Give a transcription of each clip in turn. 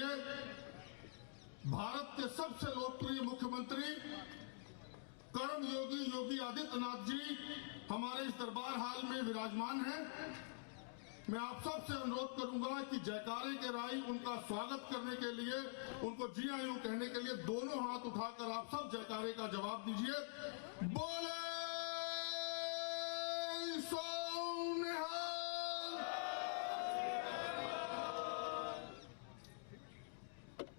लिए भारत के सबसे लोकप्रिय मुख्यमंत्री कर्मयोगी योगी आदित्यनाथ जी हमारे इस दरबार हाल में विराजमान हैं। मैं आप सबसे अनुरोध करूंगा कि जयकारे के राई उनका स्वागत करने के लिए, उनको जी आयु कहने के लिए दोनों हाथ उठाकर आप सब जयकारे का जवाब दीजिए। बोले सो निहाल।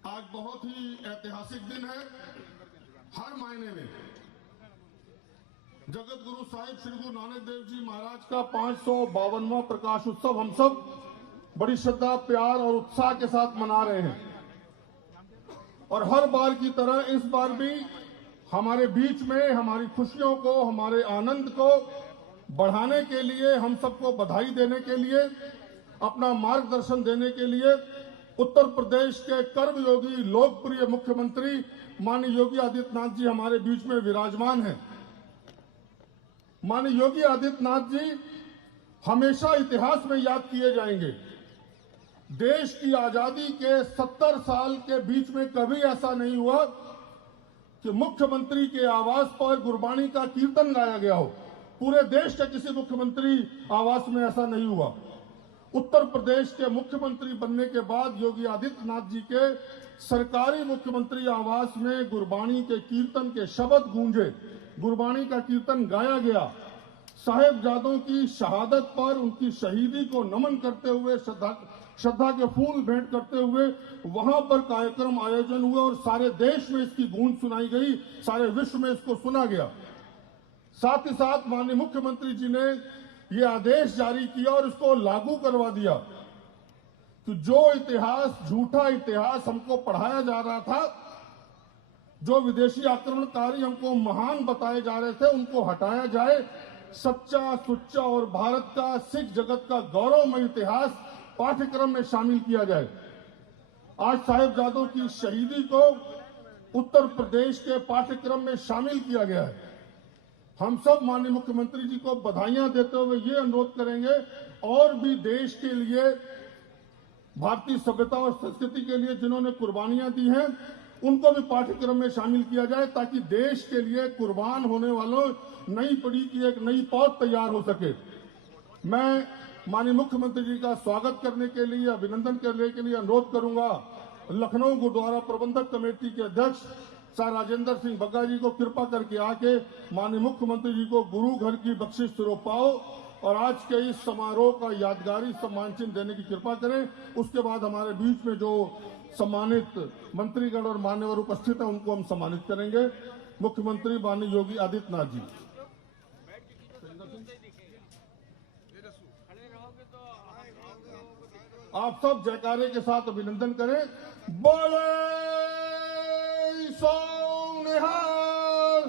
आज बहुत ही ऐतिहासिक दिन है। हर मायने में जगत गुरु साहिब श्री गुरु नानक देव जी महाराज का 552वां प्रकाश उत्सव हम सब बड़ी श्रद्धा, प्यार और उत्साह के साथ मना रहे हैं। और हर बार की तरह इस बार भी हमारे बीच में हमारी खुशियों को, हमारे आनंद को बढ़ाने के लिए, हम सबको बधाई देने के लिए, अपना मार्गदर्शन देने के लिए उत्तर प्रदेश के कर्मयोगी लोकप्रिय मुख्यमंत्री माननीय योगी आदित्यनाथ जी हमारे बीच में विराजमान हैं। माननीय योगी आदित्यनाथ जी हमेशा इतिहास में याद किए जाएंगे। देश की आजादी के 70 साल के बीच में कभी ऐसा नहीं हुआ कि मुख्यमंत्री के आवास पर गुरबाणी का कीर्तन गाया गया हो। पूरे देश के किसी मुख्यमंत्री आवास में ऐसा नहीं हुआ। उत्तर प्रदेश के मुख्यमंत्री बनने के बाद योगी आदित्यनाथ जी के सरकारी मुख्यमंत्री आवास में गुरबाणी के कीर्तन के शब्द गूंजे, गुरबाणी का कीर्तन गाया गया। साहिबजादों की शहादत पर उनकी शहीदी को नमन करते हुए, श्रद्धा के फूल भेंट करते हुए वहां पर कार्यक्रम आयोजन हुए और सारे देश में इसकी गूंज सुनाई गई, सारे विश्व में इसको सुना गया। साथ ही साथ माननीय मुख्यमंत्री जी ने ये आदेश जारी किया और इसको लागू करवा दिया कि जो इतिहास, झूठा इतिहास हमको पढ़ाया जा रहा था, जो विदेशी आक्रमणकारी हमको महान बताए जा रहे थे, उनको हटाया जाए। सच्चा, सुच्चा और भारत का, सिख जगत का गौरवमय इतिहास पाठ्यक्रम में शामिल किया जाए। आज साहिबजादों की शहीदी को उत्तर प्रदेश के पाठ्यक्रम में शामिल किया गया है। हम सब माननीय मुख्यमंत्री जी को बधाइयां देते हुए ये अनुरोध करेंगे और भी देश के लिए, भारतीय सभ्यता और संस्कृति के लिए जिन्होंने कुर्बानियां दी हैं, उनको भी पाठ्यक्रम में शामिल किया जाए ताकि देश के लिए कुर्बान होने वालों नई पीढ़ी की एक नई पौध तैयार हो सके। मैं माननीय मुख्यमंत्री जी का स्वागत करने के लिए, अभिनंदन करने के लिए अनुरोध करूंगा लखनऊ गुरुद्वारा प्रबंधक कमेटी के अध्यक्ष सर राजेंद्र सिंह बग्गा जी को कृपा करके आके माननीय मुख्यमंत्री जी को गुरु घर की बख्शिश स्वरूप पाओ और आज के इस समारोह का यादगारी सम्मान चिन्ह देने की कृपा करें। उसके बाद हमारे बीच में जो सम्मानित मंत्रीगण और मान्यवर उपस्थित हैं उनको हम सम्मानित करेंगे। मुख्यमंत्री माननीय योगी आदित्यनाथ जी। आप सब जयकारे के साथ अभिनंदन करें। बोले सो निहाल।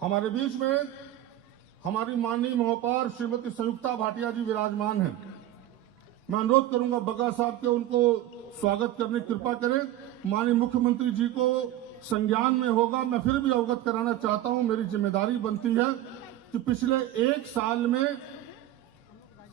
हमारे बीच में हमारी माननीय महापौर श्रीमती संयुक्ता भाटिया जी विराजमान हैं। मैं अनुरोध करूंगा बग्गा साहब के उनको स्वागत करने की कृपा करें। माननीय मुख्यमंत्री जी को संज्ञान में होगा, मैं फिर भी अवगत कराना चाहता हूं, मेरी जिम्मेदारी बनती है कि पिछले 1 साल में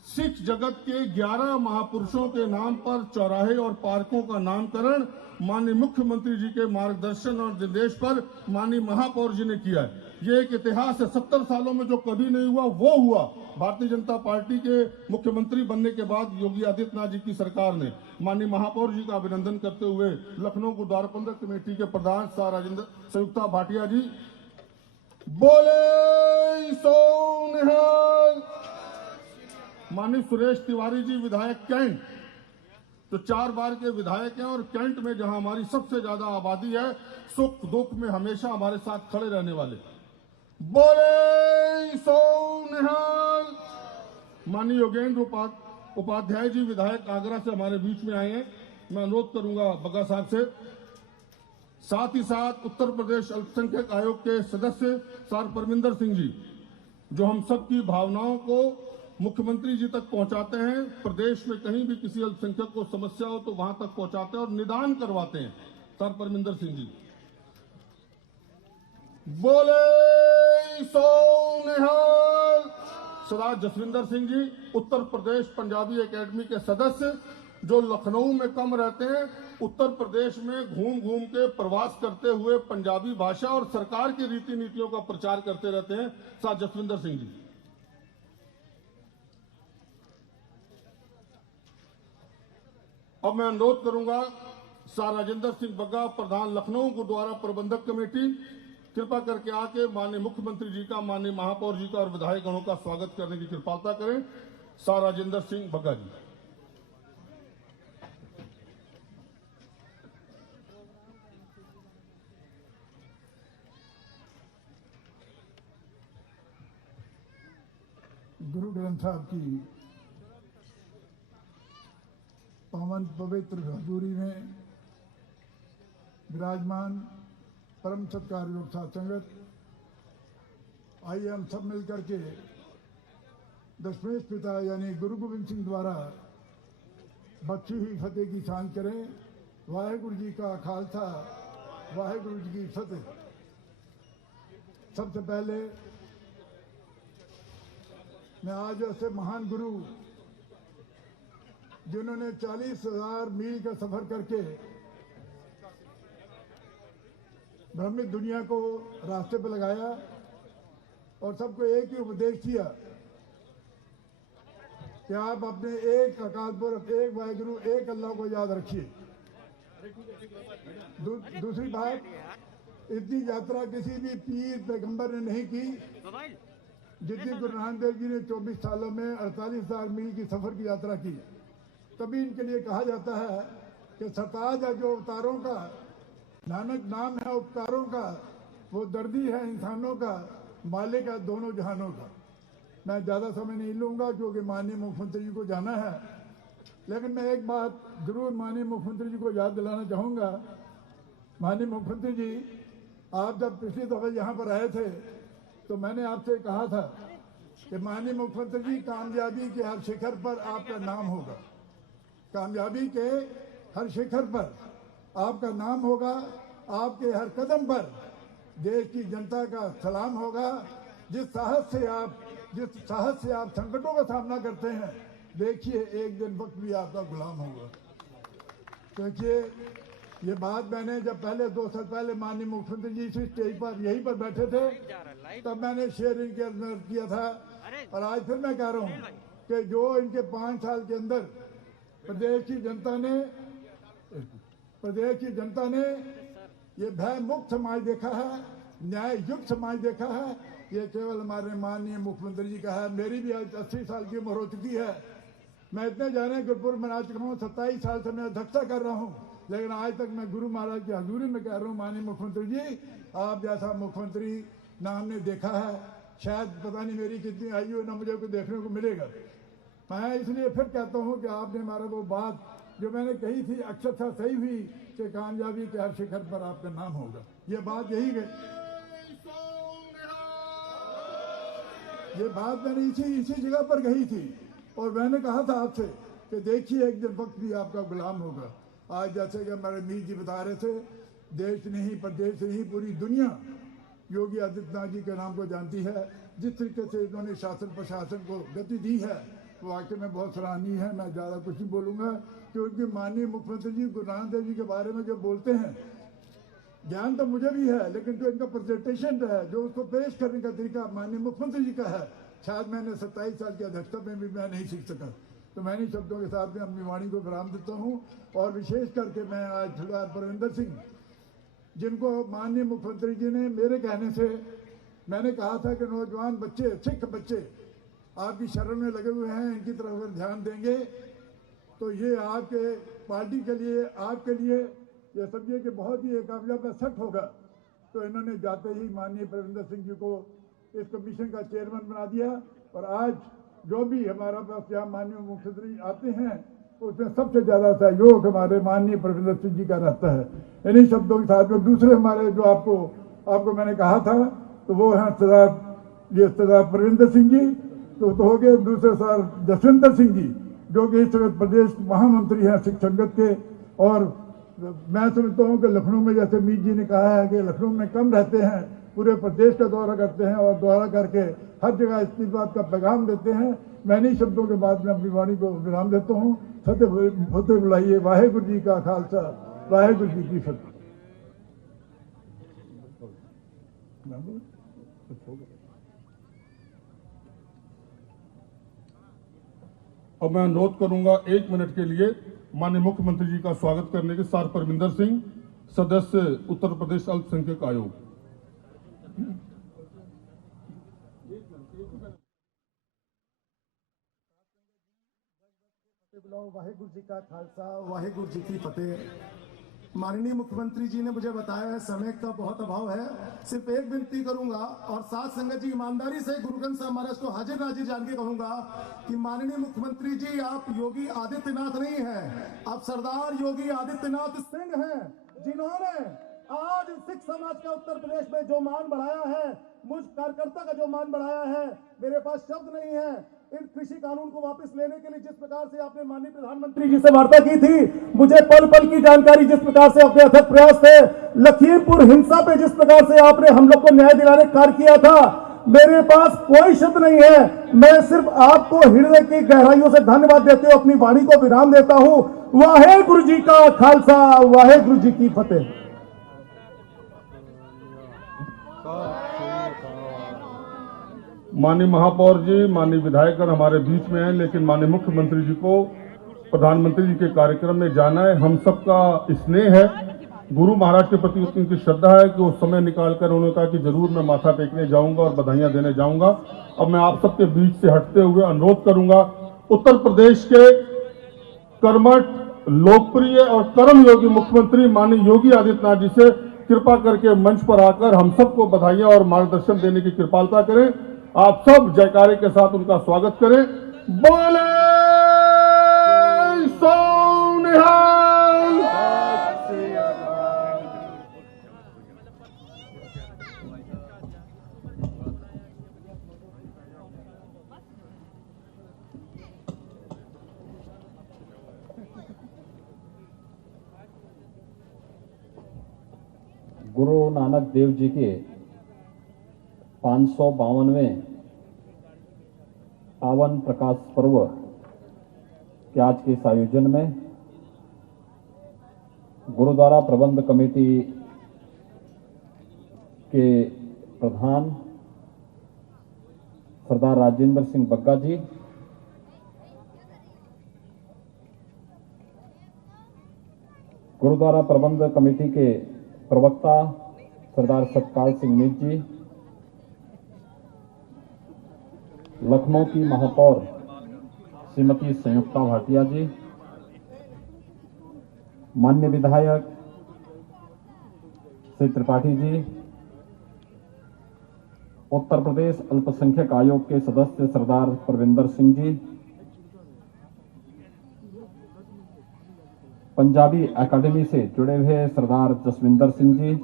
सिख जगत के 11 महापुरुषों के नाम पर चौराहे और पार्कों का नामकरण माननीय मुख्यमंत्री जी के मार्गदर्शन और निर्देश पर माननीय महापौर जी ने किया है। ये एक इतिहास है। 70 सालों में जो कभी नहीं हुआ वो हुआ भारतीय जनता पार्टी के मुख्यमंत्री बनने के बाद योगी आदित्यनाथ जी की सरकार ने। माननीय महापौर जी का अभिनंदन करते हुए लखनऊ गुरुद्वारा प्रबंधक कमेटी के प्रधान सर राजेंद्र संयुक्ता भाटिया जी। बोले सो निहाल। माननीय सुरेश तिवारी जी विधायक कैंट, तो 4 बार के विधायक हैं और कैंट में जहां हमारी सबसे ज्यादा आबादी है, सुख दुख में हमेशा हमारे साथ खड़े रहने वाले। बोले सो निहाल। माननीय योगेंद्र उपाध्याय जी विधायक आगरा से हमारे बीच में आए हैं। मैं अनुरोध करूंगा बग्गा साहब से। साथ ही साथ उत्तर प्रदेश अल्पसंख्यक आयोग के सदस्य सर परमिंदर सिंह जी, जो हम सबकी भावनाओं को मुख्यमंत्री जी तक पहुंचाते हैं। प्रदेश में कहीं भी किसी अल्पसंख्यक को समस्या हो तो वहां तक पहुंचाते हैं और निदान करवाते हैं। सर परमिंदर सिंह जी। बोले सो निहाल। सरदार जसविंदर सिंह जी, उत्तर प्रदेश पंजाबी एकेडमी के सदस्य, जो लखनऊ में कम रहते हैं, उत्तर प्रदेश में घूम घूम के प्रवास करते हुए पंजाबी भाषा और सरकार की रीति नीतियों का प्रचार करते रहते हैं, सरदार जसविंदर सिंह जी। अब मैं अनुरोध करूंगा सरदार राजेंद्र सिंह बग्गा, प्रधान लखनऊ गुरुद्वारा प्रबंधक कमेटी, कृपा करके आके माननीय मुख्यमंत्री जी का, माननीय महापौर जी का और विधायकगणों का स्वागत करने की कृपालता करें। सरदार राजेंद्र सिंह बग्गा जी। गुरु ग्रंथ साहब की पावन पवित्र हजूरी में विराजमान परम सत्कार योग साथ संगत, आइए हम सब मिलकर के दशमेश पिता यानी गुरु गोविंद सिंह द्वारा बख्शी हुई फतेह की शान करें। वाहेगुरु जी का खालसा, वाहेगुरु जी की फतेह। सबसे पहले मैं आज ऐसे महान गुरु जिन्होंने 40,000 मील का सफर करके भ्रमित दुनिया को रास्ते पर लगाया और सबको एक ही उपदेश दिया कि आप अपने एक अकाल पुरख, एक वाहिगुरु, एक अल्लाह को याद रखिए। दूसरी बात, इतनी यात्रा किसी भी पीर पैगंबर ने नहीं की जितनी गुरु नानक देव जी ने 24 सालों में 48,000 मील की सफर की यात्रा की। तभी इनके लिए कहा जाता है कि सरताज है जो अवतारों का, नानक नाम है उपकारों का, वो दर्दी है इंसानों का, मालिक है दोनों जहानों का। मैं ज़्यादा समय नहीं लूँगा क्योंकि माननीय मुख्यमंत्री जी को जाना है, लेकिन मैं एक बात जरूर माननीय मुख्यमंत्री जी को याद दिलाना चाहूँगा। माननीय मुख्यमंत्री जी, आप जब पिछली दफा यहाँ पर आए थे तो मैंने आपसे कहा था कि माननीय मुख्यमंत्री जी, कामयाबी के हर शिखर पर आपका नाम होगा, कामयाबी के हर शिखर पर आपका नाम होगा, आपके हर कदम पर देश की जनता का सलाम होगा। जिस साहस से आप संकटों का सामना करते हैं, देखिए एक दिन वक्त भी आपका गुलाम होगा। क्योंकि ये बात मैंने जब पहले 2 साल पहले माननीय मुख्यमंत्री जी इसी स्टेज पर यहीं पर बैठे थे तब मैंने शेयर इनके अंदर किया था, और आज फिर मैं कह रहा हूँ कि जो इनके 5 साल के अंदर प्रदेश की जनता ने ये भय मुक्त समाज देखा है, न्याय युक्त समाज देखा है, ये केवल हमारे माननीय मुख्यमंत्री जी का है। मेरी भी आज 80 साल की उम्र हो चुकी है। मैं इतने जाने गुरुपुर मना चुका हूँ, 27 साल से मैं अध्यक्षता कर रहा हूँ, लेकिन आज तक मैं गुरु महाराज की हजूरी में कह रहा हूँ, माननीय मुख्यमंत्री जी, आप जैसा मुख्यमंत्री ना हमने देखा है, शायद पता नहीं मेरी कितनी आयु है, ना मुझे को देखने को मिलेगा। मैं इसलिए फिर कहता हूँ कि आपने हमारा वो बात जो मैंने कही थी अक्षरशः सही हुई कि कामयाबी के हर शिखर पर आपका नाम होगा। ये बात ये बात मैंने इसी जगह पर कही थी, और मैंने कहा था आपसे कि देखिए एक दिन वक्त भी आपका गुलाम होगा। आज जैसे कि हमारे मीर जी बता रहे थे, देश नहीं प्रदेश नहीं पूरी दुनिया योगी आदित्यनाथ जी के नाम को जानती है। जिस तरीके से इन्होंने शासन प्रशासन को गति दी है वो वाकई में बहुत सराहनीय है। मैं ज़्यादा कुछ नहीं बोलूँगा क्योंकि माननीय मुख्यमंत्री जी गुरु नानक देव जी के बारे में जो बोलते हैं, ज्ञान तो मुझे भी है, लेकिन जो इनका प्रेजेंटेशन है, जो उसको पेश करने का तरीका माननीय मुख्यमंत्री जी का है, शायद मैंने 27 साल की अध्यक्षता में भी मैं नहीं सीख सका। तो मैं इन शब्दों के साथ में अपनी वाणी को विराम देता हूँ। और विशेष करके मैं आज सरदार परविंदर सिंह, जिनको माननीय मुख्यमंत्री जी ने मेरे कहने से, मैंने कहा था कि नौजवान बच्चे, सिख बच्चे आपकी शरण में लगे हुए हैं, इनकी तरफ अगर ध्यान देंगे तो ये आपके पार्टी के लिए, आपके लिए ये समझिए कि बहुत ही एक कामयाब सेट होगा। तो इन्होंने जाते ही माननीय परविंदर सिंह जी को इस कमीशन का चेयरमैन बना दिया, और आज जो भी हमारा पास यहाँ माननीय मुख्यमंत्री आते हैं उसमें सबसे ज़्यादा सहयोग हमारे माननीय परविंदर सिंह जी का रहता है। इन्हीं शब्दों के साथ में दूसरे हमारे जो आपको मैंने कहा था तो वो हैं सरदार परविंदर सिंह जी, तो हो गए। दूसरे सरदार जसविंदर सिंह जी जो कि इस वक्त प्रदेश महामंत्री हैं सिख संगत के। और मैं समझता हूँ कि लखनऊ में, जैसे मीर जी ने कहा है कि लखनऊ में कम रहते हैं, पूरे प्रदेश का दौरा करते हैं और दौरा करके हर जगह इस बात का पैगाम देते हैं। मैं इन्हीं शब्दों के बाद में अपनी वाणी को विराम देता हूँ। फतेह बुलाइए। वाहेगुरु जी का खालसा, वाहेगुरु जी की फतेह। अब मैं अनुरोध करूंगा 1 मिनट के लिए माननीय मुख्यमंत्री जी का स्वागत करने के साथ परमिंदर सिंह, सदस्य उत्तर प्रदेश अल्पसंख्यक आयोग। वाहेगुरु जी का खालसा, वाहेगुरु जी की फतेह। माननीय मुख्यमंत्री जी ने मुझे बताया है समय का बहुत अभाव है, सिर्फ एक विनती करूंगा और साथ संगत जी ईमानदारी से गुरु ग्रंथ साहब महाराज को हाजिर नाजिर जान के कहूंगा कि माननीय मुख्यमंत्री जी आप योगी आदित्यनाथ नहीं है, आप सरदार योगी आदित्यनाथ सिंह हैं, जिन्होंने आज सिख समाज का उत्तर प्रदेश में जो मान बढ़ाया है, मुझ कार्यकर्ता का जो मान बढ़ाया है, मेरे पास शब्द नहीं है। इन कृषि कानून को वापस लेने के लिए जिस प्रकार से आपने माननीय प्रधानमंत्री जी से वार्ता की थी, मुझे पल पल की जानकारी, जिस प्रकार से आपके अथक प्रयास थे, लखीमपुर हिंसा पे जिस प्रकार से आपने हम लोग को न्याय दिलाने का कार्य किया था, मेरे पास कोई शब्द नहीं है। मैं सिर्फ आपको हृदय की गहराइयों से धन्यवाद देते हुए अपनी वाणी को विराम देता हूं। वाहेगुरु जी का खालसा, वाहेगुरु जी की फतेह। माननीय महापौर जी, माननीय विधायकगण हमारे बीच में हैं, लेकिन माननीय मुख्यमंत्री जी को प्रधानमंत्री जी के कार्यक्रम में जाना है। हम सबका स्नेह है, गुरु महाराज के प्रति उनकी श्रद्धा है कि वो समय निकालकर उन्होंने कहा कि जरूर मैं माथा टेकने जाऊंगा और बधाइयां देने जाऊंगा। अब मैं आप सबके बीच से हटते हुए अनुरोध करूंगा उत्तर प्रदेश के कर्मठ, लोकप्रिय और कर्मयोगी मुख्यमंत्री माननीय योगी आदित्यनाथ जी से कृपा करके मंच पर आकर हम सबको बधाइयां और मार्गदर्शन देने की कृपालता करें। आप सब जयकारे के साथ उनका स्वागत करें। बोले सो निहाल। गुरु नानक देव जी के 552वें पावन प्रकाश पर्व के आज के इस आयोजन में गुरुद्वारा प्रबंध कमेटी के प्रधान सरदार राजेंद्र सिंह बग्गा जी, गुरुद्वारा प्रबंध कमेटी के प्रवक्ता सरदार सतपाल सिंह मीत जी, लखनऊ की महापौर श्रीमती संयुक्ता भाटिया जी, माननीय विधायक श्री त्रिपाठी जी, उत्तर प्रदेश अल्पसंख्यक आयोग के सदस्य सरदार परविंदर सिंह जी, पंजाबी एकेडमी से जुड़े हुए सरदार जसविंदर सिंह जी,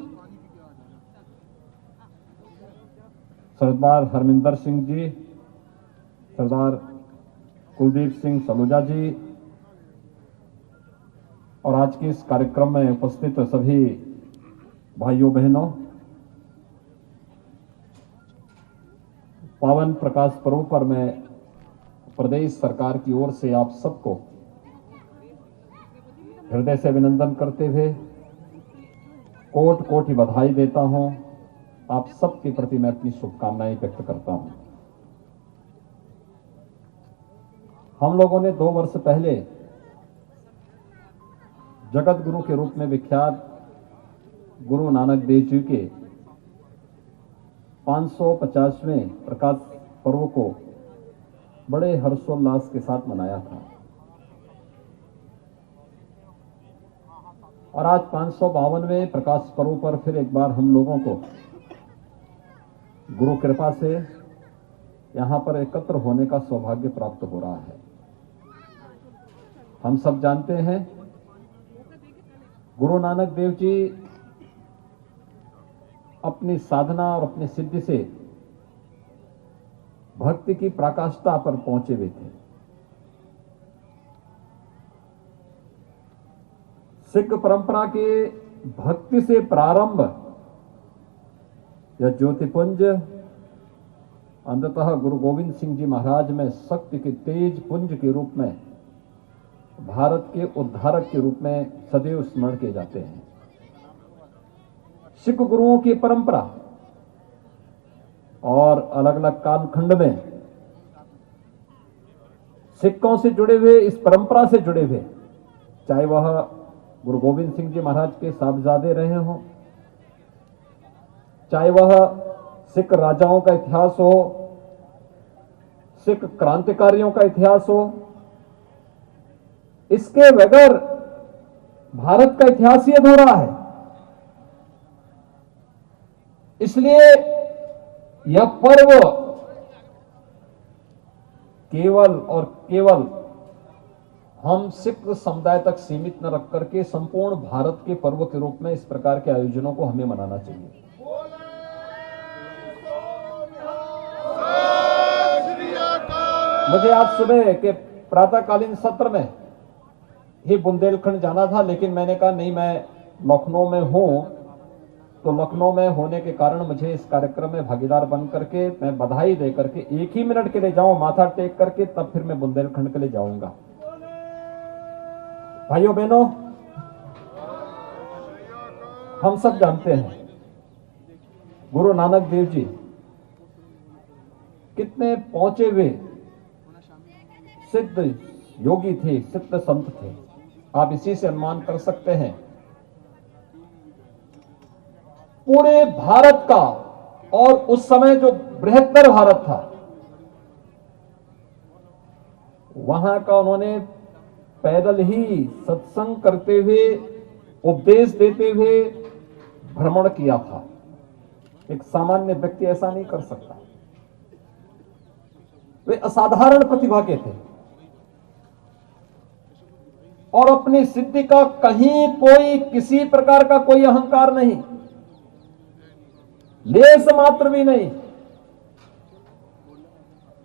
सरदार हरमिंदर सिंह जी, सरदार कुलदीप सिंह सलूजा जी और आज के इस कार्यक्रम में उपस्थित सभी भाइयों बहनों, पावन प्रकाश पर्व पर मैं प्रदेश सरकार की ओर से आप सबको हृदय से अभिनंदन करते हुए कोटि कोटि बधाई देता हूं। आप सबके प्रति मैं अपनी शुभकामनाएं व्यक्त करता हूं। हम लोगों ने 2 वर्ष पहले जगत गुरु के रूप में विख्यात गुरु नानक देव जी के 550वें प्रकाश पर्व को बड़े हर्षोल्लास के साथ मनाया था और आज 552वें प्रकाश पर्व पर फिर एक बार हम लोगों को गुरु कृपा से यहां पर एकत्र होने का सौभाग्य प्राप्त हो रहा है। हम सब जानते हैं गुरु नानक देव जी अपनी साधना और अपनी सिद्धि से भक्ति की पराकाष्ठा पर पहुंचे हुए थे। सिख परंपरा के भक्ति से प्रारंभ यह ज्योतिपुंज अंततः गुरु गोविंद सिंह जी महाराज में शक्ति के तेज पुंज के रूप में भारत के उद्धारक के रूप में सदैव स्मरण किए जाते हैं। सिख गुरुओं की परंपरा और अलग अलग कालखंड में सिखों से जुड़े हुए, इस परंपरा से जुड़े हुए, चाहे वह गुरु गोविंद सिंह जी महाराज के साहबजादे रहे हों, चाहे वह सिख राजाओं का इतिहास हो, सिख क्रांतिकारियों का इतिहास हो, इसके बगैर भारत का इतिहास ही अधूरा है। इसलिए यह पर्व केवल और केवल हम सिख समुदाय तक सीमित न रख करके संपूर्ण भारत के पर्व के रूप में इस प्रकार के आयोजनों को हमें मनाना चाहिए। मुझे आज सुबह के प्रातःकालीन सत्र में ही बुंदेलखंड जाना था, लेकिन मैंने कहा नहीं, मैं लखनऊ में हूं, तो लखनऊ में होने के कारण मुझे इस कार्यक्रम में भागीदार बन करके मैं बधाई दे करके 1 ही मिनट के लिए जाऊं, माथा टेक करके, तब फिर मैं बुंदेलखंड के लिए जाऊंगा। भाइयों बहनों, हम सब जानते हैं गुरु नानक देव जी कितने पहुंचे हुए सिद्ध योगी थे, सिद्ध संत थे। आप इसी से अनुमान कर सकते हैं पूरे भारत का, और उस समय जो बृहत्तर भारत था वहां का उन्होंने पैदल ही सत्संग करते हुए, उपदेश देते हुए भ्रमण किया था। एक सामान्य व्यक्ति ऐसा नहीं कर सकता। वे असाधारण प्रतिभा के थे और अपनी सिद्धि का कहीं कोई किसी प्रकार का कोई अहंकार नहीं, लेस मात्र भी नहीं।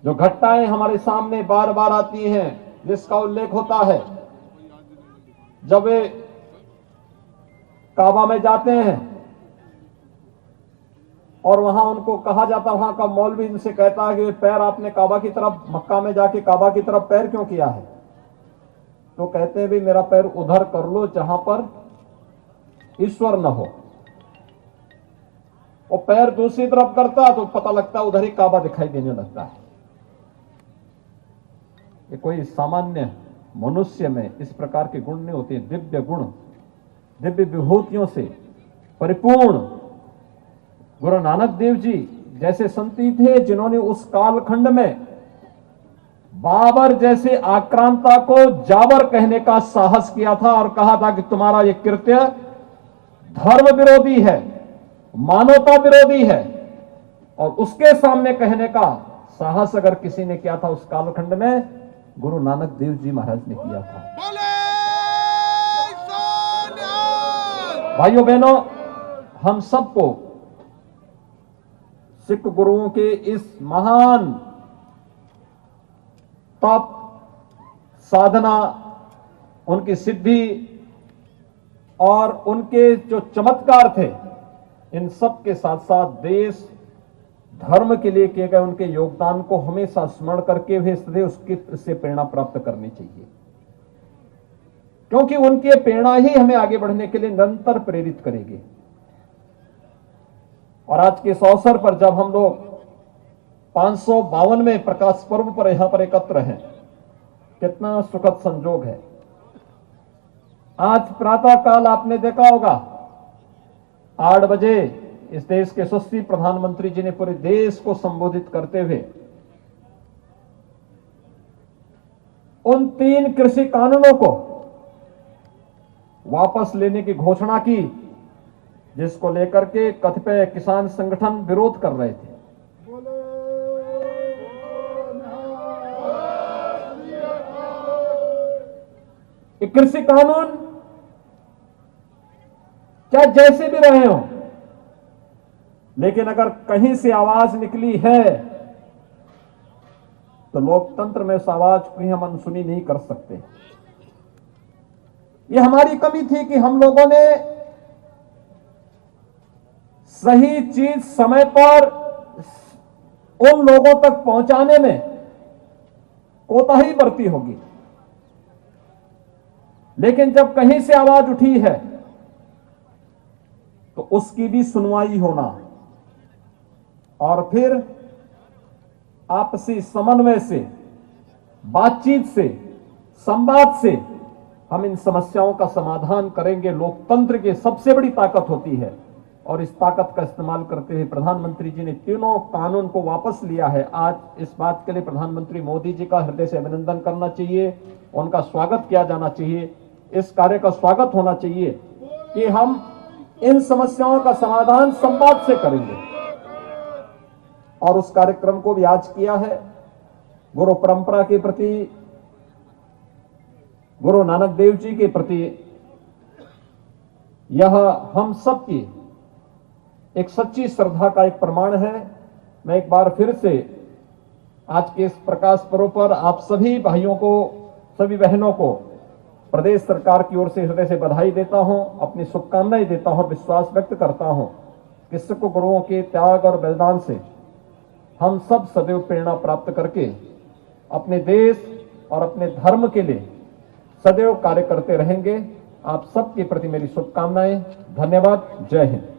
जो घटनाएं हमारे सामने बार बार आती हैं, जिसका उल्लेख होता है, जब वे काबा में जाते हैं और वहां उनको कहा जाता, वहां का मौलवी इनसे कहता है कि पैर आपने काबा की तरफ, मक्का में जाके काबा की तरफ पैर क्यों किया है? तो कहते हैं भी मेरा पैर उधर कर लो जहां पर ईश्वर न हो। और पैर दूसरी तरफ करता तो पता लगता उधर ही काबा दिखाई देने लगता है। ये कोई सामान्य मनुष्य में इस प्रकार के गुण नहीं होते। दिव्य गुण, दिव्य विभूतियों से परिपूर्ण गुरु नानक देव जी जैसे संती थे, जिन्होंने उस कालखंड में बाबर जैसे आक्रांता को जाबर कहने का साहस किया था और कहा था कि तुम्हारा यह कृत्य धर्म विरोधी है, मानवता विरोधी है। और उसके सामने कहने का साहस अगर किसी ने किया था उस कालखंड में, गुरु नानक देव जी महाराज ने किया था। भाइयों बहनों, हम सबको सिख गुरुओं के इस महान तप, साधना, उनकी सिद्धि और उनके जो चमत्कार थे, इन सब के साथ साथ देश धर्म के लिए किए गए उनके योगदान को हमेशा स्मरण करके हुए सदैव उससे प्रेरणा प्राप्त करनी चाहिए, क्योंकि उनकी प्रेरणा ही हमें आगे बढ़ने के लिए निरंतर प्रेरित करेगी। और आज के इस अवसर पर जब हम लोग 552वें प्रकाश पर्व पर यहां पर एकत्र हैं, कितना सुखद संजोग है। आज प्रातः काल आपने देखा होगा 8 बजे इस देश के यशस्वी प्रधानमंत्री जी ने पूरे देश को संबोधित करते हुए उन 3 कृषि कानूनों को वापस लेने की घोषणा की, जिसको लेकर के कतिपय किसान संगठन विरोध कर रहे थे। ये कृषि कानून चाहे जैसे भी रहे हो, लेकिन अगर कहीं से आवाज निकली है तो लोकतंत्र में उस आवाज को हम अनसुनी नहीं कर सकते। ये हमारी कमी थी कि हम लोगों ने सही चीज समय पर उन लोगों तक पहुंचाने में कोताही बरती होगी, लेकिन जब कहीं से आवाज उठी है तो उसकी भी सुनवाई होना और फिर आपसी समन्वय से, बातचीत से, संवाद से हम इन समस्याओं का समाधान करेंगे। लोकतंत्र की सबसे बड़ी ताकत होती है और इस ताकत का इस्तेमाल करते हुए प्रधानमंत्री जी ने तीनों कानून को वापस लिया है। आज इस बात के लिए प्रधानमंत्री मोदी जी का हृदय से अभिनंदन करना चाहिए, उनका स्वागत किया जाना चाहिए। इस कार्य का स्वागत होना चाहिए कि हम इन समस्याओं का समाधान संवाद से करेंगे और उस कार्यक्रम को भी आज किया है। गुरु परंपरा के प्रति, गुरु नानक देव जी के प्रति यह हम सबकी एक सच्ची श्रद्धा का एक प्रमाण है। मैं एक बार फिर से आज के इस प्रकाश पर्व पर आप सभी भाइयों को, सभी बहनों को प्रदेश सरकार की ओर से हृदय से बधाई देता हूं, अपनी शुभकामनाएं देता हूं और विश्वास व्यक्त करता हूं कि सिख गुरुओं के त्याग और बलिदान से हम सब सदैव प्रेरणा प्राप्त करके अपने देश और अपने धर्म के लिए सदैव कार्य करते रहेंगे। आप सबके प्रति मेरी शुभकामनाएं। धन्यवाद। जय Hind.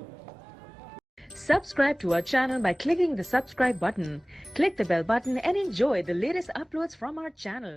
Subscribe to our channel by clicking the subscribe button. Click the bell button and enjoy the latest uploads from our channel.